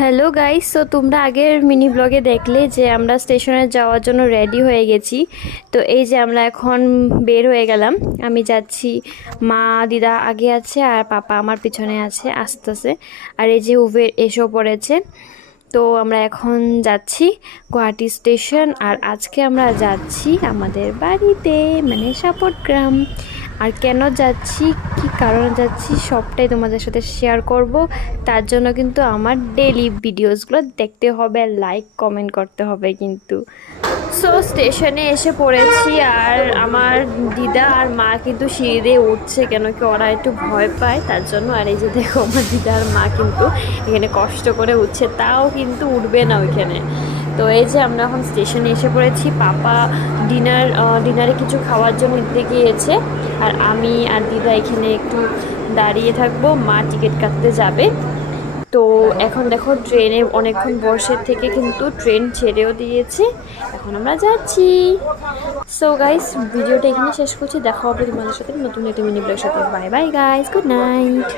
Hello guys, তো তোমরা আগের মিনি ব্লগে দেখলে যে আমরা স্টেশনে যাওয়ার জন্য রেডি হয়ে গেছি। তো এই যে আমরা এখন বের হয়ে গেলাম। আমি যাচ্ছি, মা দিদা আগে আছে আর পাপা আমার পিছনে আছে আসতেছে। আর এই যে উবের এসেও পড়েছে। তো আমরা এখন যাচ্ছি গুয়াহাটি স্টেশন। আর আজকে আমরা যাচ্ছি আমাদের বাড়িতে, মানে সাপোর্ট গ্রাম। আর কেন যাচ্ছি, কি কারণে যাচ্ছি, সবটাই তোমাদের সাথে শেয়ার করব। তার জন্য কিন্তু আমার ডেইলি ভিডিওসগুলো দেখতে হবে, লাইক কমেন্ট করতে হবে কিন্তু। সো স্টেশনে এসে পড়েছি আর আমার দিদা আর মা কিন্তু সিঁড়ি দিয়ে উঠছে, কেন কি ওরা একটু ভয় পায় তার জন্য। আর এই যে দেখো আমার দিদা আর মা কিন্তু এখানে কষ্ট করে উঠছে, তাও কিন্তু উঠবে না ওইখানে। তো এই যে আমরা এখন স্টেশনে এসে পড়েছি। পাপা ডিনারে কিছু খাওয়ার জন্য দিতে গিয়েছে। আর আমি আর দিদা এখানে একটু দাঁড়িয়ে থাকবো, মা টিকিট কাটতে যাবে। তো এখন দেখো ট্রেনে অনেকক্ষণ বসে থেকে কিন্তু ট্রেন ছেড়েও দিয়েছে, এখন আমরা যাচ্ছি। সো গাইস, ভিডিওটা এখানে শেষ করছি। দেখা হবে তোমাদের সাথে নতুন একটা মিনি ব্লগের সাথে। Bye bye guys, good night.